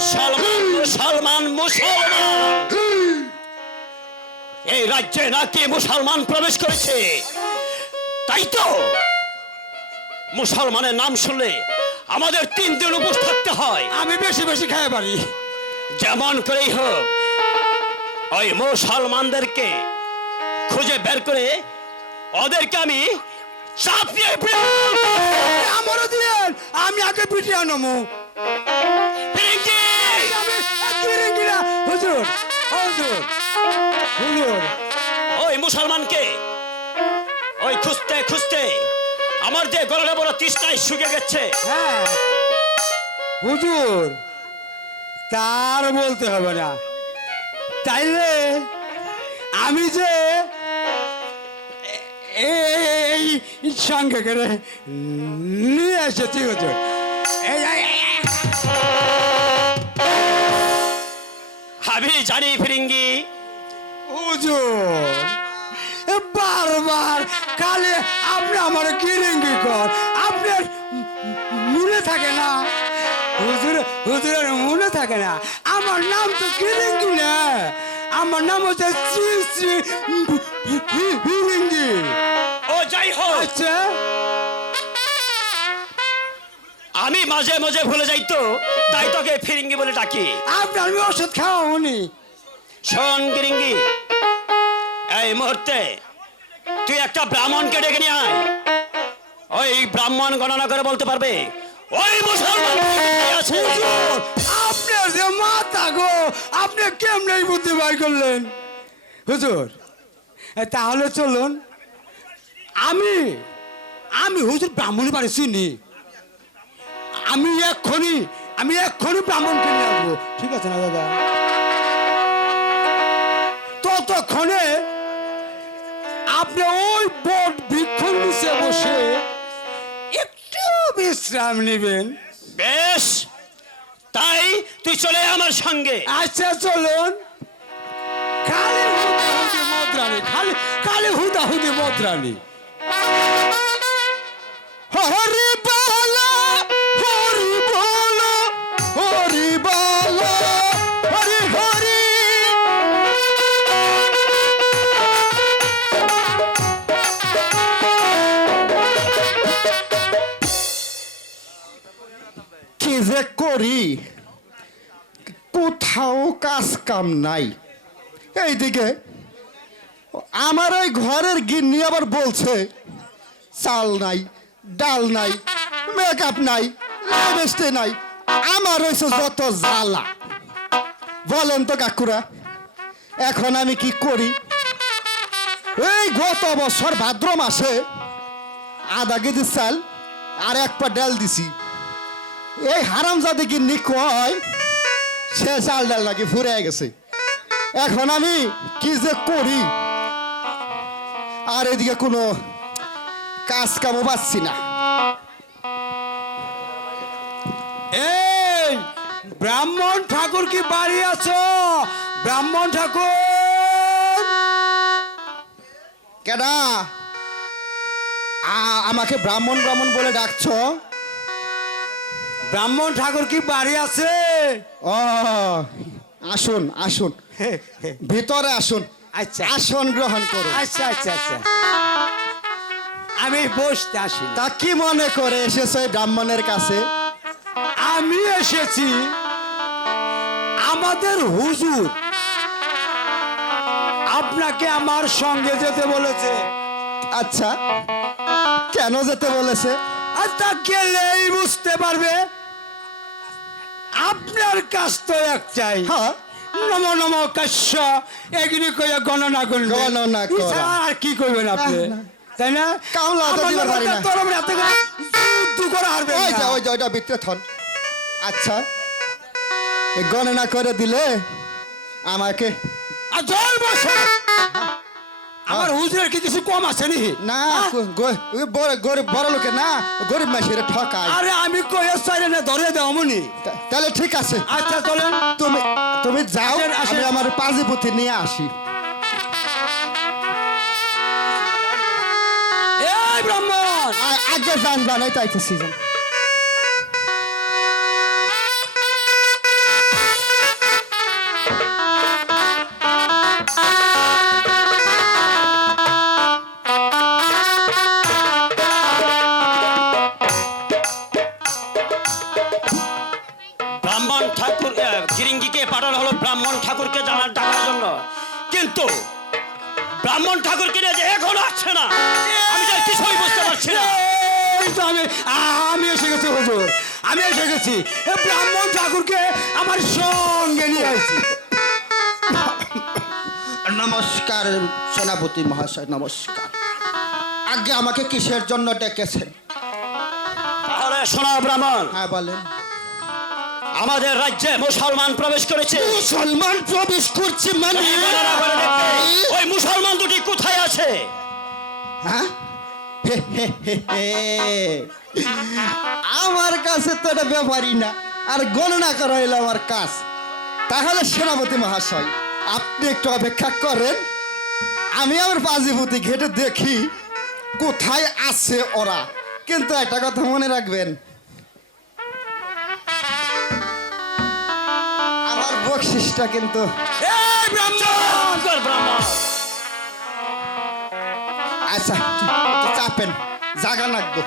মুসলমান মুসলমান মুসলমান এই রাজ্যে নাকি মুসলমান প্রবেশ করেছে, তাই তো মুসলমানের নাম শুনলে আমাদের 3 দিন উপোস থাকতে হয়। আমি বেশি বেশি খাই পারি। যেমন করেই হোক ওই মুসলমানদেরকে খুঁজে বের করে ওদেরকে আমি চাপিয়ে আমারও দিয়েন, আমি আগে পিটিয়ে নেবো। হুজুর হুজুর হুজুর, ওই মুসলমানকে ওই খুঁজতে খুঁজতে আমার যে গলাটা বড় তৃষ্ণায় শুকিয়ে গেছে। হ্যাঁ হুজুর, তার বলতে হবে না। তাইলে আমি যে এই সঙ্গে করে নিয়ে এসেছি হুজুর। আমি জানি ফিরিঙ্গি হুজুর, বারবার কালে আপনি আমার কিরিঙ্গি কর, আপনার মনে থাকে না হুজুর, হুজুরের মনে থাকে না। আমার নাম তো কিরিঙ্গি না, আমার নাম হচ্ছে শ্রী শ্রী ফিরিঙ্গি। ও যাই হোক, আচ্ছা আমি মাঝে মাঝে ভুলে যাই তো, তাই তোকে ফিরিঙ্গি বলে ডাকি। আপনার আমি ওষুধ খাওয়া উনি। শোন ফিরিঙ্গি, এই মুহূর্তে তুই একটা ব্রাহ্মণকে ডেকে নিয়ে আয়। ওই ব্রাহ্মণ গণনা করে বলতে পারবে ওই মুসলমান আছে। আপনার যে মাথা গো, আপনি কেমনে বুদ্ধি বার করলেন হুজুর? তাহলে চলুন, আমি আমি হুজুর ব্রাহ্মণী বাড়ি চিনি। আমি এক্ষুনি ব্রাহ্মণকে নিয়ে আসবো, ঠিক আছে না দাদা? ততক্ষণে আপনি ওই বট বৃক্ষ নিচে বসে একটু বিশ্রাম নেবেন। বেশ, তাই তুই চলে আমার সঙ্গে। আচ্ছা চলুন। খালি হুদাহুদি মদ্রানি, খালি হুদাহুদি মদ্রানি। হরি বলো হরি বলো হরি বলো হরি হরি। কি যে করি, কোথাও কাজ কাম নাই। এইদিকে আমার ওই ঘরের গিন্নি আবার বলছে চাল নাই, ডাল নাই, মেকআপ নাই, বেস্টে নাই। আমার হয়েছে যত জ্বালা। বলেন তো কাকুরা, এখন আমি কি করি? এই গত বছর ভাদ্র মাসে আধা কেজি চাল আর 1 পা ডাল দিছি। এই হারামজাদে গিন্নি কয় সে চাল ডাল নাকি ফুরিয়ে গেছে। এখন আমি কি যে করি, আর এদিকে কোনো কাজ কামও পাচ্ছি না। এই ব্রাহ্মণ ঠাকুর কি বাড়ি আছো? ব্রাহ্মণ ঠাকুর, কেডা আমাকে ব্রাহ্মণ ব্রাহ্মণ বলে ডাকছো? ব্রাহ্মণ ঠাকুর কি বাড়ি আছে? ও আসুন আসুন, ভিতরে আসুন। আচ্ছা আসন গ্রহণ করুন। আচ্ছা আচ্ছা আচ্ছা, আমি বসতে আসি। তা কি মনে করে এসেছো এই ব্রাহ্মণের কাছে? আমি এসেছি আমাদের হুজুর আপনাকে আমার সঙ্গে যেতে বলেছে। আচ্ছা, কেন যেতে বলেছে? আর তা গেলেই বুঝতে পারবে। আপনার কাছ তো একটাই, হ্যাঁ, নম নম কাশ্য এগুলি কইয়া গণনা করবেন। গণনা করা। এছাড়া আর কি করবেন আপনি, তাই না? কামলা তো দিতে পারি না। যুদ্ধ করে হারবেন ওই যে না। ওইটা ভিতরে থন। আচ্ছা, এই গণনা করে দিলে আমাকে। আর জল বসে আমার হুজুরের কি কিছু কম আছে নি? না, গরিব বড় লোকে না, গরিব মাসিরে ঠকায়। আরে আমি কয়ে চাইলে না ধরে দেও মনি। তাহলে ঠিক আছে, আচ্ছা চলেন। তুমি যাও, আসেন, আসেন। আমি আমার পাঁজিপুতি নিয়ে আসি। এই ব্রাহ্মণ, আগে যান, এই তাইতেছি যান। ব্রাহ্মণ ঠাকুরকে জানার ডাকার জন্য, কিন্তু ব্রাহ্মণ ঠাকুরকে নিয়ে যে এখনো আসছে না, আমি তার কিছুই বুঝতে পারছি না। এই তো আমি এসে গেছি হুজুর, আমি এসে গেছি। এ ব্রাহ্মণ ঠাকুরকে আমার সঙ্গে নিয়ে আসছি। নমস্কার সেনাপতি মহাশয়, নমস্কার। আগে আমাকে কিসের জন্য ডেকেছেন? তাহলে শোনো ব্রাহ্মণ, হ্যাঁ বলেন। আমাদের রাজ্যে মুসলমান প্রবেশ করেছে। মুসলমান প্রবেশ করছে মানে? গণনা করে দেখবে, ওই মুসলমান দুটি কোথায় আছে? হ্যাঁ, হে, হে, হে, হে। আমার কাছে তো এটা ব্যাপারই না, আর গণনা করা হইলো আমার কাজ। তাহলে সেনাপতি মহাশয়, আপনি একটু অপেক্ষা করেন, আমি আমার পাজিপুতি ঘেটে দেখি কোথায় আছে ওরা। কিন্তু একটা কথা মনে রাখবেন, আমার বকশিসটা কিন্তু এই ব্রাহ্মণ! ব্রাহ্মণ আচ্ছা চাপেন, জাগা লাগবো।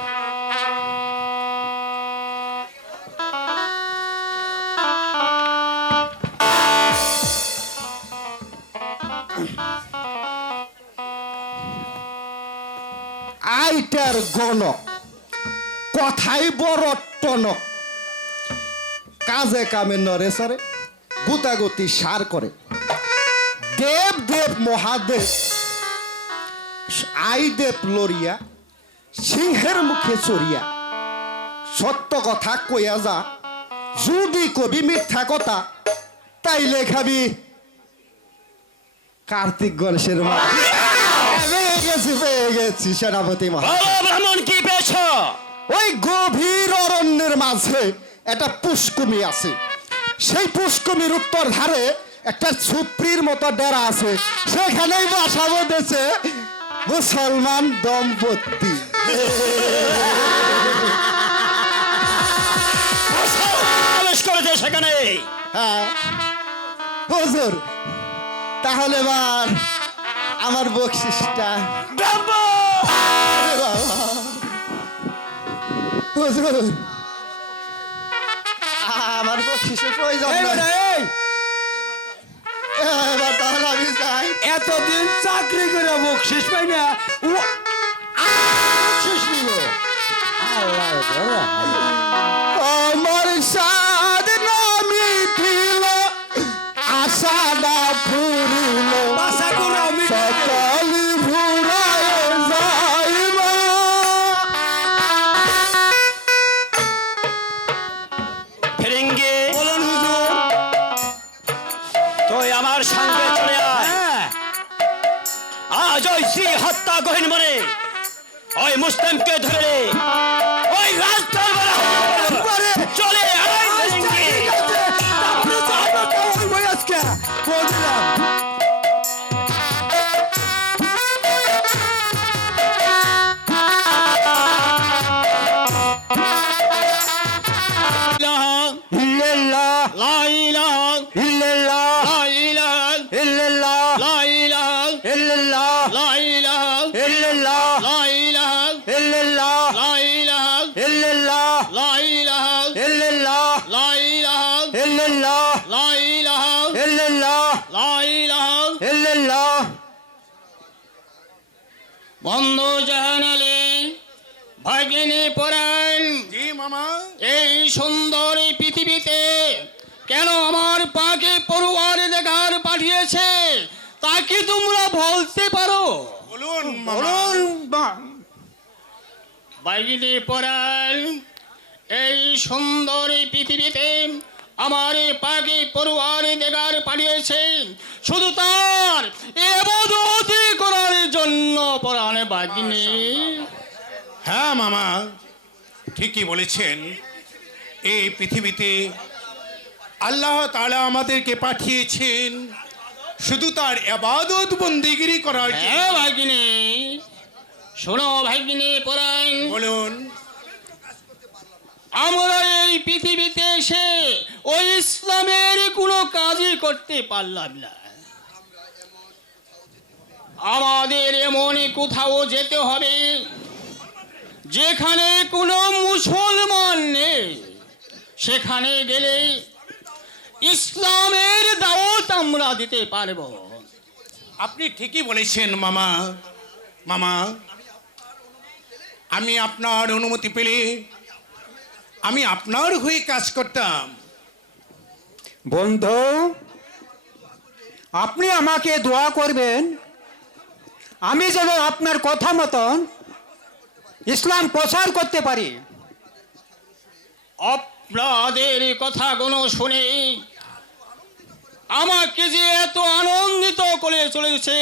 আইটার গণক, কথাই বড় টনক, কাজে কামে নরে সরে, গুতাগুতি সার করে। দেব দেব মহাদেব, আই দেব লরিয়া, সিংহের মুখে চড়িয়া, সত্য কথা কইয়া যা, যদি কবি মিথ্যা কথা, তাইলে খাবি কার্তিক গণেশের মা। পেয়ে গেছি সেনাপতি মহা। বলো ব্রাহ্মণ, কি পেয়েছ? ওই গভীর অরণ্যের মাঝে একটা পুষ্কুমি আছে, সেই পুষ্কুমির উত্তর ধারে একটা ছুপ্রির মতো ডেরা আছে, সেখানেই বাসা বেঁধেছে মুসলমান দম্পতি। প্রবেশ করেছে সেখানে। হ্যাঁ হুজুর, তাহলে এবার আমার বকশিসটা। হুজুর, আমার বকশিসের প্রয়োজন এই নাই। বেটা, এই! এবার তাহলে আমি যাই। এতদিন চাকরি করে বকশিস পাই না, ও বকশিস নিব। আল্লাহ গো। আমার সাদ নামি ছিল, আশা না ফুরিল, বাসা করে আমি সকাল ভুরায় যাইব। ফিরিঙ্গি, বলুন হুজুর। তুই আমার সঙ্গে চলে আয়। হ্যাঁ, আজ ওই শ্রী হত্যা গহীন মনে ওই মুসলিমকে ধরে ওই রাজদরবারে চলে আয় আচ্ছা, ফিরিঙ্গি। ঠিক আছে। তারপরে তো আমরা খাওয়াই বই আজকে। বলছিলাম। ইল্লাল্লাহ, লা ইলাহা ইল্লাল্লাহ, লা ইলাহা ইল্লাল্লাহ, লা ইলাহা ইল্লাল্লাহ, লা ইলাহা ইল্লাল্লাহ, লা ইলাহা ইল্লাল্লাহ, লা ইলাহা ইল্লাল্লাহ, লা ইলাহা ইল্লাল্লাহ, লা ইলাহা ইল্লাল্লাহ, লা ইলাহা ইল্লাল্লাহ, লা ইলাহা। ইল্লাল্লাহ। বন্ধু জাহান আলী, ভাগিনী পরাণ, জি মামা। এই সুন্দর এই পৃথিবীতে কেন আমার পাকে পড়ুয়ার দেখার পাঠিয়েছে তা কি তোমরা বলতে পারো? বলুন বলুন। ভাগিনী পরাণ, এই সুন্দর এই পৃথিবীতে আমার পাকে পড়ুয়ার দেখার পাঠিয়েছে শুধু তার ইবাদত করার জন্য। পরাণ ভাগিনী, হ্যাঁ মামা, ঠিকই বলেছেন। এই পৃথিবীতে আল্লাহ তাআলা আমাদেরকে পাঠিয়েছেন শুধু তার ইবাদত বন্দেগিরি করার জন্য। হ্যাঁ ভাগিনী, শোনো ভাগিনী পরাণ, বলুন। আমরা এই পৃথিবীতে এসে ওই ইসলামের কোনো কাজই করতে পারলাম না। আমাদের এমন কোথাও যেতে হবে যেখানে কোনো মুসলমান নেই, সেখানে গেলে ইসলামের দাওয়াত আমরা দিতে পারবো। আপনি ঠিকই বলেছেন মামা। মামা, আমি আপনার অনুমতি পেলে আমি আপনার হয়ে কাজ করতাম। বন্ধু, আপনি আমাকে দোয়া করবেন আমি যেন আপনার কথা মতন ইসলাম প্রচার করতে পারি। আপনাদের কথাগুলো শুনে আমাকে যে এত আনন্দিত করে চলেছে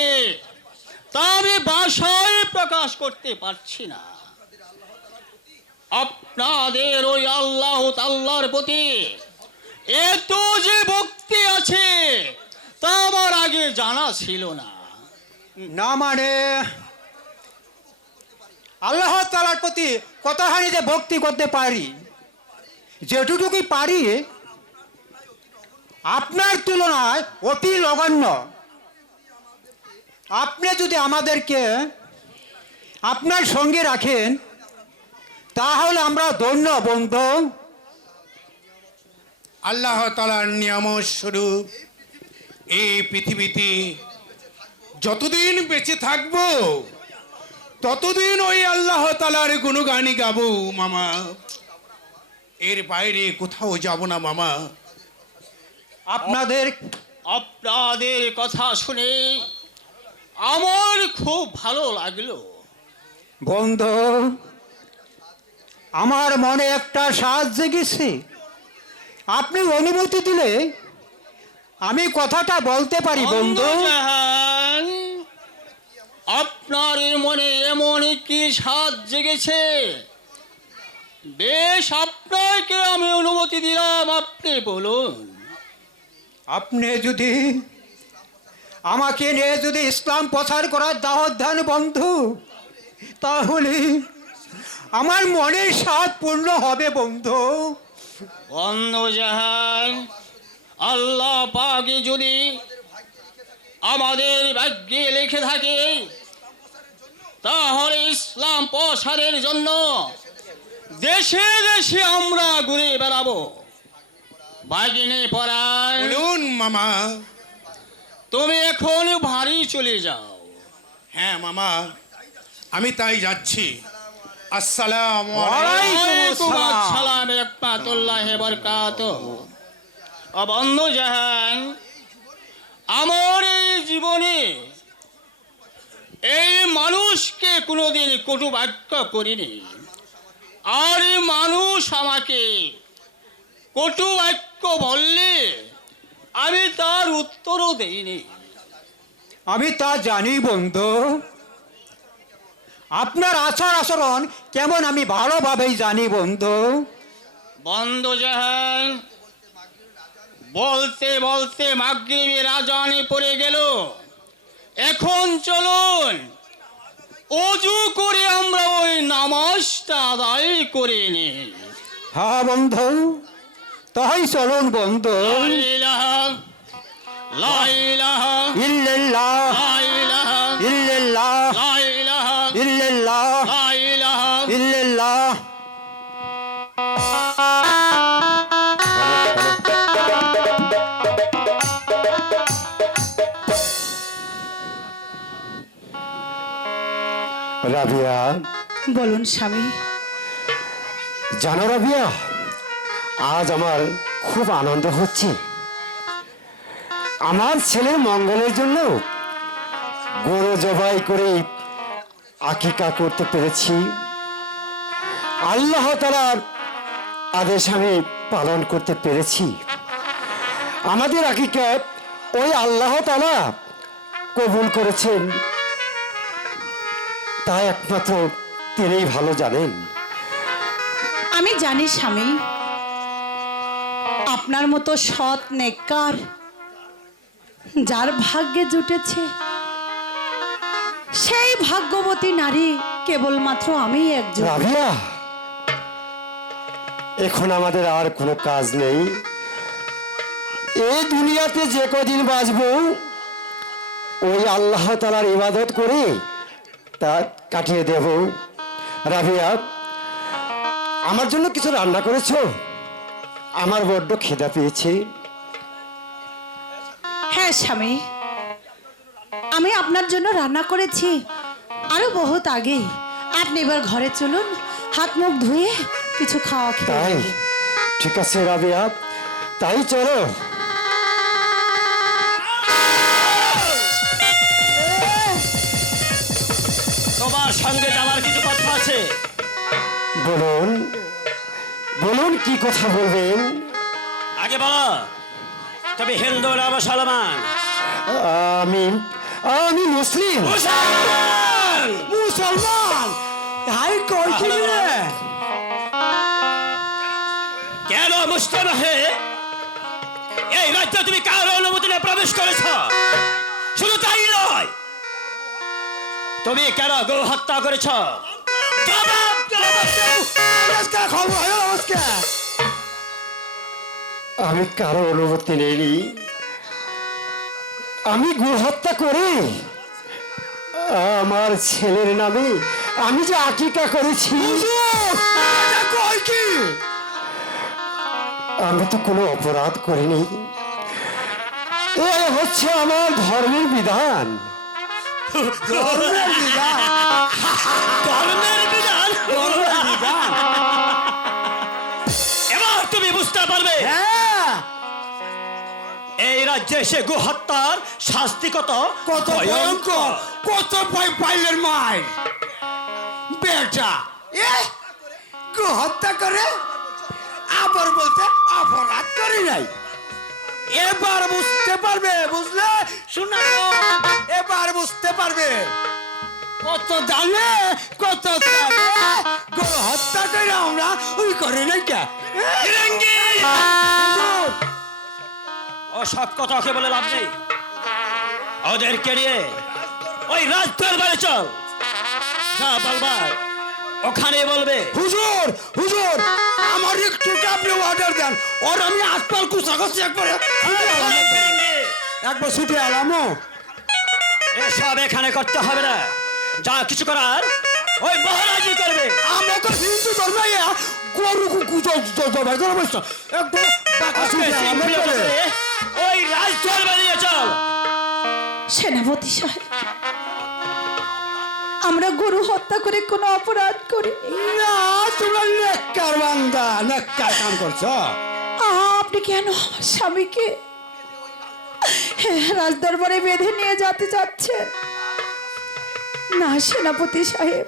তা আমি ভাষায় প্রকাশ করতে পারছি না। আপনাদের ওই আল্লাহ তাআলার প্রতি এত যে ভক্তি আছে তা আমার আগে জানা ছিল না। না মানে আল্লাহ তাআলার প্রতি কতখানি যে ভক্তি করতে পারি, যেটুকুই পারি আপনার তুলনায় অতি নগণ্য। আপনি যদি আমাদেরকে আপনার সঙ্গে রাখেন তাহলে আমরা ধন্য বন্ধু। আল্লাহ তাআলার নিয়ামত স্বরূপ এই পৃথিবীতে যতদিন বেঁচে থাকবো ততদিন ওই আল্লাহ তাআলার গুণগানই গাবো মামা। এর বাইরে কোথাও যাব না মামা। আপনাদের আপনাদের কথা শুনে আমার খুব ভালো লাগলো। বন্ধু, আমার মনে একটা সাজ জেগেছে। আপনি অনুমতি দিলে আমি কথাটা বলতে পারি বন্ধু। জাহান, আপনার মনে এমন কি সাজ জেগেছে? বেশ, আপনাকে আমি অনুমতি দিলাম, আপনি বলুন। আপনি যদি আমাকে নিয়ে যদি ইসলাম প্রচার করার দাওয়াত দেন বন্ধু, তাহলে আমার মনের স্বাদ পূর্ণ হবে বন্ধু। বন্ধু জাহান, আল্লাহ পাক যদি আমাদের ভাগ্যে লিখে থাকে তাহলে ইসলাম প্রসারের জন্য দেশে দেশে আমরা ঘুরে বেড়াবো। বাগিনে পড়ায় বলুন মামা। তুমি এখন বাড়ি চলে যাও। হ্যাঁ মামা, আমি তাই যাচ্ছি। আসসালামু ওয়ালাইকুম আসসালাম রাহমাতুল্লাহি ওয়া বারাকাতুহু। বন্ধু জাহান, আমার এই জীবনে এই মানুষকে কোনোদিন কটু বাক্য করিনি, আর এই মানুষ আমাকে কটু বাক্য বললে আমি তার উত্তরও দেইনি। আমি তা জানি বন্ধু। আপনার আচার আচরণ কেমন আমি ভালোভাবেই জানি বন্ধু। বন্ধু জাহান, বলতে বলতে মাগরিবের আজানে পড়ে গেল। এখন চলুন অজু করে আমরা ওই নামাজটা আদায় করে নিই। হ্যাঁ বন্ধু, তাই চলুন বন্ধু। লা ইলাহা লা ইলাহা ইল্লাল্লাহ লা ইলাহা ইল্লাল্লাহ লা ইলাহা ইল্লাল্লাহ লা ইলাহা। ইল্লাল্লাহ। রাবিয়া, বলুন স্বামী। জানো রাবিয়া, আজ আমার খুব আনন্দ হচ্ছে। আমার ছেলের মঙ্গলের জন্য গরু জবাই করে আকিকা করতে পেরেছি। আল্লাহ তাআলার আদেশ আমি পালন করতে পেরেছি। আমাদের আকিকা ওই আল্লাহ তাআলা কবুল করেছেন, তাই একমাত্র তিনিই ভালো জানেন। আমি জানি স্বামী, আপনার মতো সৎ নেককার যার ভাগ্যে জুটেছে সেই ভাগ্যবতী নারী কেবলমাত্র আমি একজন। রাবিয়া, এখন আমাদের আর কোনো কাজ নেই। এই দুনিয়াতে যে কদিন বাঁচবো ওই আল্লাহ তাআলার ইবাদত করে তা কাটিয়ে দেব। রাবিয়া, আমার জন্য কিছু রান্না করেছো? আমার বড্ড খিদা পেয়েছে। হ্যাঁ স্বামী, আমি আপনার জন্য রান্না করেছি আরো বহুত আগেই। আপনি এবার ঘরে চলুন, হাত মুখ ধুয়ে কিছু খাওয়া তাই খেয়ে নেবেন। ঠিক আছে রাবিয়া, তাই চলো। তোমার সঙ্গে আমার কিছু কথা আছে। বলুন বলুন, কি কথা বলবেন? আগে বলো, তুমি হিন্দু না মুসলমান? আমি আমি মুসলিম। মুসলমান! মুসলমান হাই কই কি রে? কেন মুসলিম হয়ে এই রাজ্যে তুমি কার অনুমতি নিয়ে প্রবেশ করেছ? শুধু তাই নয়, তুমি কেন গো হত্যা করেছ? জবাব দাও! নমস্কার, খবর নমস্কার। আমি কারো অনুমতি নেইনি। আমি গো হত্যা করে আমার ছেলের নামে আমি যে আকিকা করেছি। এটা কই কি? আমি তো কোনো অপরাধ করিনি। এ হচ্ছে আমার ধর্মের বিধান। ধর্মের বিধান? ধর্মের বিধান? ধর্মের বিধান? এবার তুমি বুঝতে পারবে হ্যাঁ, এই রাজ্যে সে গো হত্যার শাস্তি কত কত ভয়ঙ্কর, কত ভয় পাইলেন মাই বেটা। এ গো হত্যা করে আবার বলতে অপরাধ করি নাই। এবার বুঝতে পারবে, বুঝলে? শোনা গো, এবার বুঝতে পারবে। কত জানে, কত জানে, গো হত্যা করে আমরা ওই করে নাই কে? ফিরিঙ্গি! ও সব কথা ওকে বলে লাভ নেই। ওদেরকে নিয়ে ওই রাজদরবারে চল। যা বলবার ওখানে বলবে। হুজুর, হুজুর, আমার একটু আপনি অর্ডার দেন। ওর আমি আজকাল কুচাকাছি একবারে ফিরিঙ্গি! একবার ছুটে আলামো। এসব এখানে করতে হবে না, যা কিছু করার ওই মহারাজি করবে। আমাকে হিন্দু ধর্মে গরু জবাই করে বসছো একবার টাকা ওকে ছুটে আলাম শৃঙ্খলা একবারে। করে ওই রাজদরবারে নিয়ে চল। সেনাপতি সাহেব, আমরা গরু হত্যা করে কোনো অপরাধ করি। না, তোমরা নেককার বান্দা, নেককার কাম করছো। আপনি কেন আমার স্বামীকে রাজদরবারে বেঁধে নিয়ে যেতে চাচ্ছেন? না সেনাপতি সাহেব,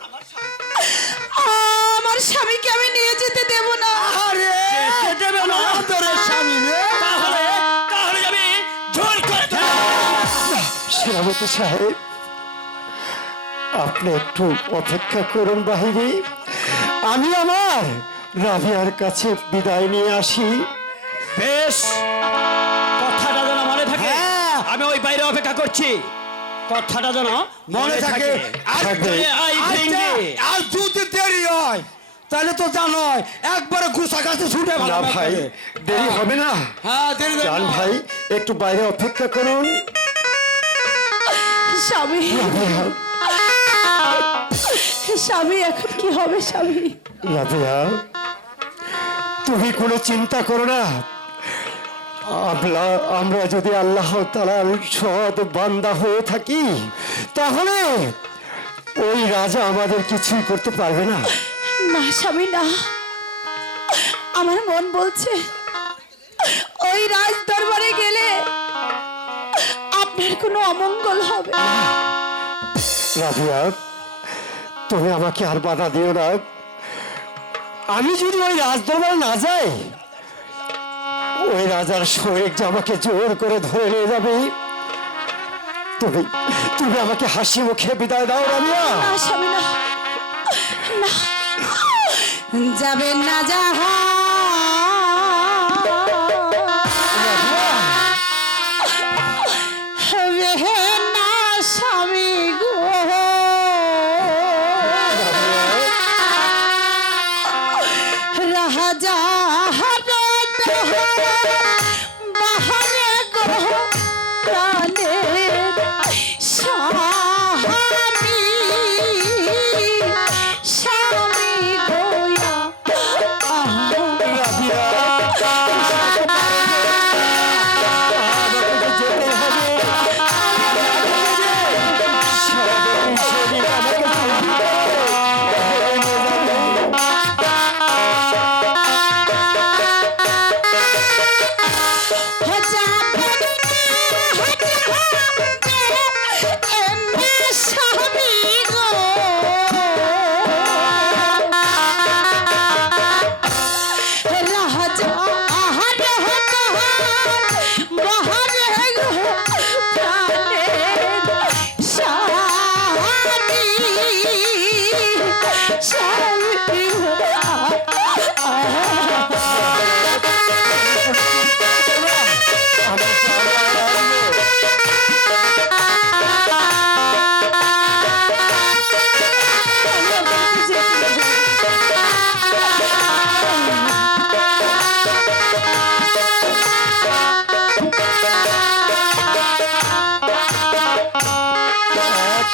আমার স্বামীকে আমি নিয়ে যেতে দেব না। আরে যেতে দেবে না? আদরের স্বামী রে। তাহলে তাহলে আমি জোর করে দেব। সেনাপতি সাহেব, আপনি একটু অপেক্ষা করুন বাহিরে। আমি আমার রাবিয়ার কাছে বিদায় নিয়ে আসি। বেশ, কথাটা যেন মনে থাকে। হ্যাঁ। আমি ওই বাইরে অপেক্ষা করছি, কথাটা যেন মনে থাকে। থাকবে। আই ফিরিঙ্গি! আর যদি দেরি হয় তাহলে তো জানোই একবারে ঘুষা কাছে ছুটে না ভালো ভাই, দেরি হবে না। হ্যাঁ, দেরি হবে জান না। ভাই, একটু বাইরে অপেক্ষা করুন। স্বামী, স্বামী এখন কি হবে স্বামী? রাবিয়া, তুমি কোনো চিন্তা করো না। আমরা যদি আল্লাহ তাআলার সৎ বান্দা হয়ে থাকি, তাহলে ওই রাজা আমাদের কিছুই করতে পারবে না। না স্বামী না, আমার মন বলছে ওই রাজ দরবারে গেলে আপনার কোনো অমঙ্গল হবে। রাবিয়া, তুমি আমাকে আর বাধা দিও না। আমি যদি ওই রাজদরবারে না যাই, ওই রাজার শরীর যে আমাকে জোর করে ধরে নিয়ে যাবে। তুমি তুমি আমাকে হাসি মুখে বিদায় দাও রাবিয়া। না স্বামী না, না যাবেন না যাহা না স্বামী গো, রাজা বাহারে গো প্রাণের স্বামী, স্বামী গোয়া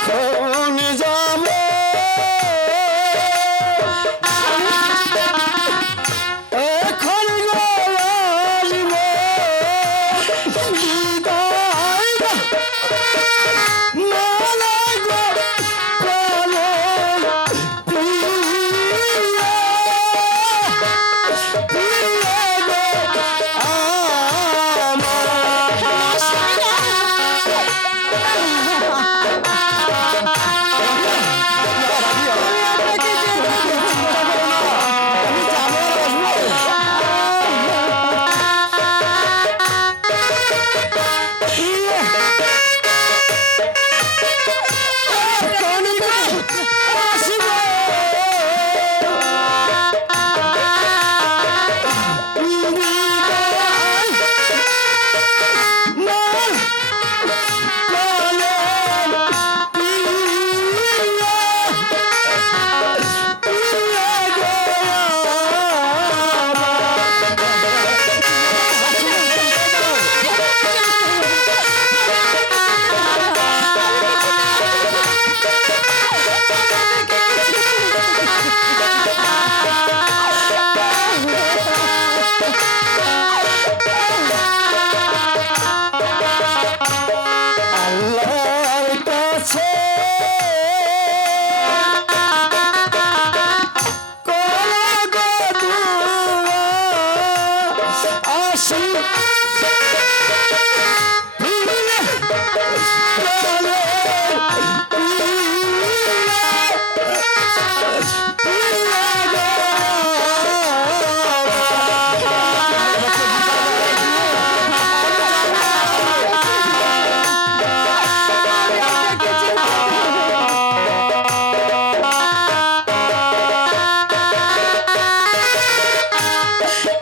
এখন যাবে এখন আসবে বিদায় মালা গো প্রাণের প্রিয়া প্রিয়া গো আমার আল্লাহর কাছে করো গো দুয়া, আসি প্রিয়া প্রাণের প্রিয়া গো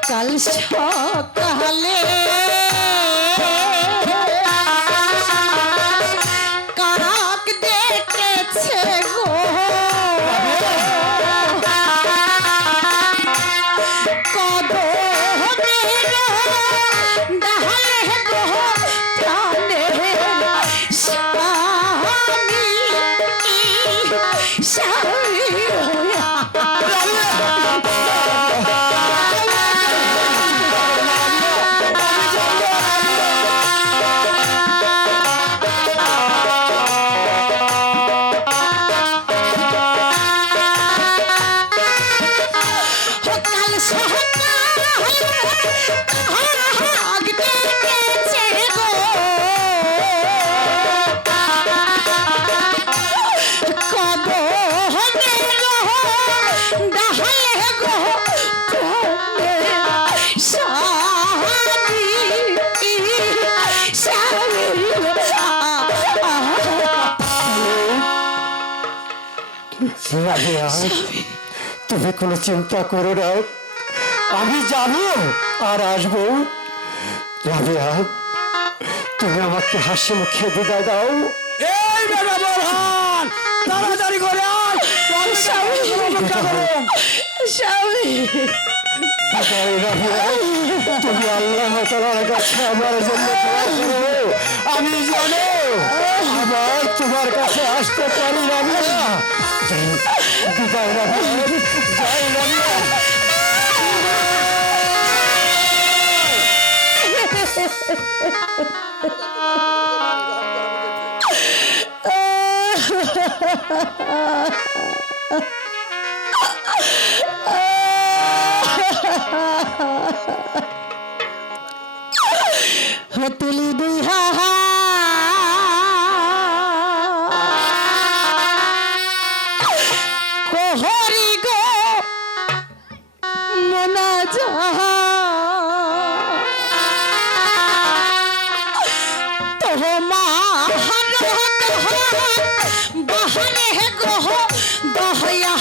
কাল সকালে কাক ডেকেছে গো কদমের ডালে গো প্রাণের স্বামী স্বামী কাল সকালে কাক ডেকেছে গো কদমের ডালে গো প্রাণের স্বামী স্বামী রাবিয়া, তুমি কোনো চিন্তা করো না, আমি যাবো আর আসবো। রাবিয়া, তুমি আমাকে হাসি মুখে বিদায় দাও। এই বেটা বোরহান, তাড়াতাড়ি করে আয়, অপেক্ষা করুন। স্বামী বিদায় রাবিয়া, তুমি আল্লাহ তাআলার কাছে আমার জন্য দোয়া করো। আমি জানো আবার তোমার কাছে আসতে পারি রাবিয়া। বিদায় রাবিয়া, জয় রাবিয়া। তুলি দুই কোহরি গো মনা যাহা বাহারে গো দহয়া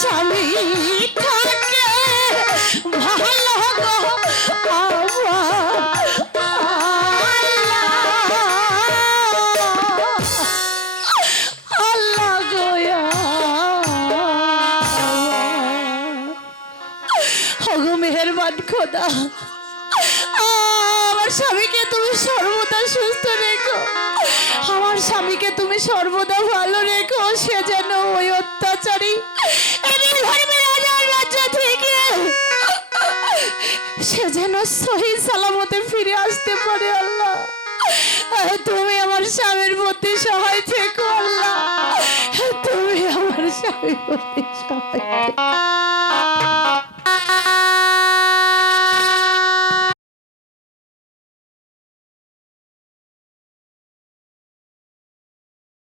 স্বামী থাকে ভালো গো আল্লাহ গোয়া হগো মেহেরবান খোদা, আমার স্বামীকে তুমি সর্বদা সুস্থ রেখো, আমার স্বামীকে তুমি সর্বদা ভালো রেখো। সে যেন ওই অত্যাচারী রাজ্য থেকে সে যেন সহি সালামতে ফিরে আসতে পারে। আল্লাহ তুমি আমার স্বামীর প্রতি সহায় থেকো। আল্লাহ তুমি আমার স্বামীর প্রতি সহায় থেকো।